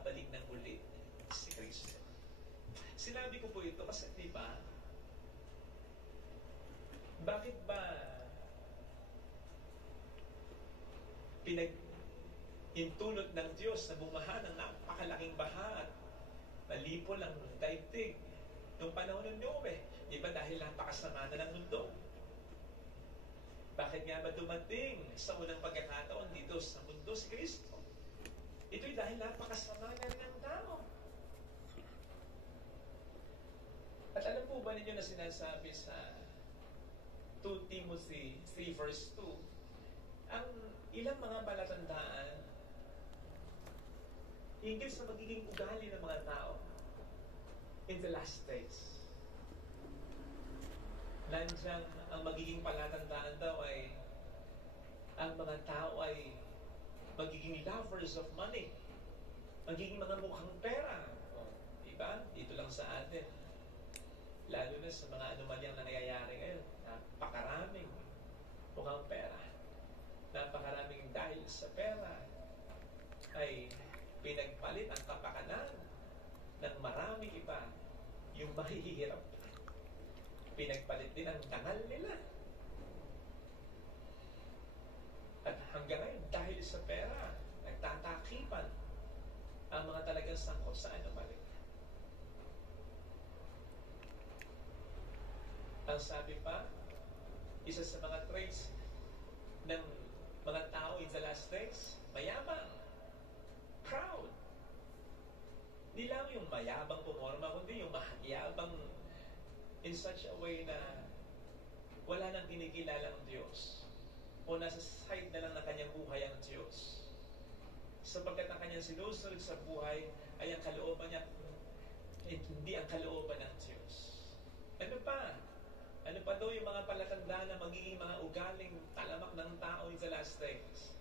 babalik ng muli si Kristo. Sinabi ko po ito kasi, di ba, bakit ba pinag-intulot ng Diyos na bumaha ng napakalaking baha at nalipo lang ng daigdig nung panahon ng Noe? Di ba dahil napakasama na ng mundo? Bakit nga ba dumating sa unang pagkakataon dito sa mundo si Kristo? Ito'y dahil napakasama na ng tao. At alam po ba ninyo na sinasabi sa 2 Timothy 3 verse 2, ang ilang mga palatandaan hinggil sa magiging ugali ng mga tao in the last days. Nandiyan ang magiging palatandaan daw ay ang mga tao ay magiging lovers of money. Magiging mga mukhang pera. Diba? Dito lang sa atin. Lalo na sa mga anomalyang nangyayari ngayon. Napakaraming mukhang pera. Napakaraming dahil sa pera ay pinagpalit ang kapakanan ng maraming iba yung mahihirap. Pinagpalit din ang dangal nila. At hanggang ngayon, dahil sa pera, nagtatakipan ang mga talagang sangkot sa anomaly. Ang sabi pa, isa sa mga traits ng mga tao in the last days, mayabang, proud. Hindi lang yung mayabang pumorma, kundi yung mayabang in such a way na wala nang kinikilala ng Diyos o nasa side na lang na kanyang buhay ang Diyos. Sapagkat ang kanyang sinusunod sa buhay ay ang kalooban niya, hindi ang kalooban ng Diyos. Ano pa? Ano pa daw yung mga palatandaan na magiging mga ugaling talamak ng tao in the last days?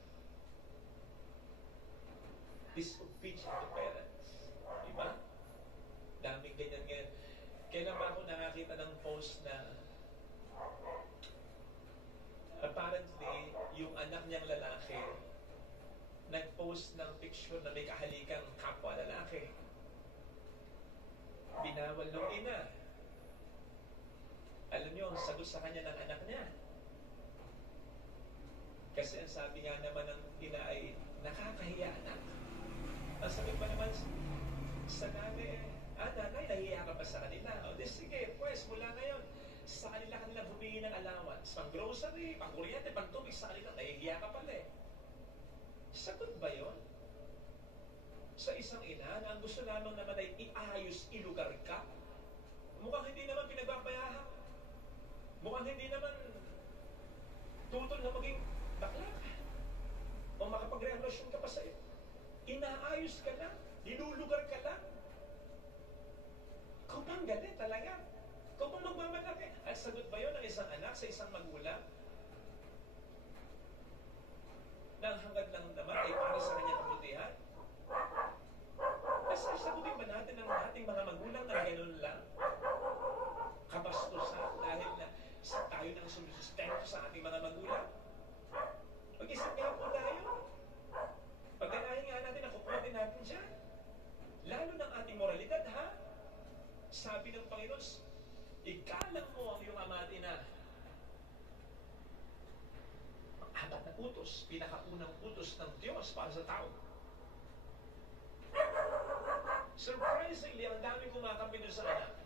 Disobedience to parents. Diba? Daming ganyan ngayon. Kailan ba ako nakakita ng post na apparently, yung anak niyang lalaki nag-post ng picture na may kahalikang kapwa lalaki. Binawal ng ina. Alam niyo, ang sagot sa kanya ng anak niya. Kasi ang sabi nga naman ng ina ay, nakakahiya anak. Ang sabi pa naman sa nanay, nanay, nahiya ka pa sa kanila. O, sige, pues, mula ngayon, sa kanila humingi ng allowance. Pang grocery, pang kuryente, pang tubig sa kanila, nahihiya ka pala eh. Sagot ba yun? Sa isang ina na ang gusto lamang naman ay iayos, ilugar ka? Mukhang hindi naman pinagbabayahang. Mukhang hindi naman tutol na maging bakla ka. O makapagrelasyon ka pa sa iyo. Inaayos ka lang, nilulugar ka lang. Kung pang galit talaga. Kung pang magmamalaki. At sagot ba yun ng isang anak sa isang magulang? Na ang hangad lang naman ay para sa kanyang kabutihan? Kasi sagutin ba natin ang ating mga magulang na gano'n lang? Kabastusan dahil na tayo nang sumisustento sa ating mga magulang? Mag-isip nga po tayo. Pagkanahin nga natin, nakukuha din natin dyan. Lalo ng ating moralidad, ha? Sabi ng Panginoon, igalang mo ang iyong ama at ina. Ang apat na utos, pinakaunang utos ng Diyos para sa tao. Surprisingly, ang dami kumakampi doon sa anak.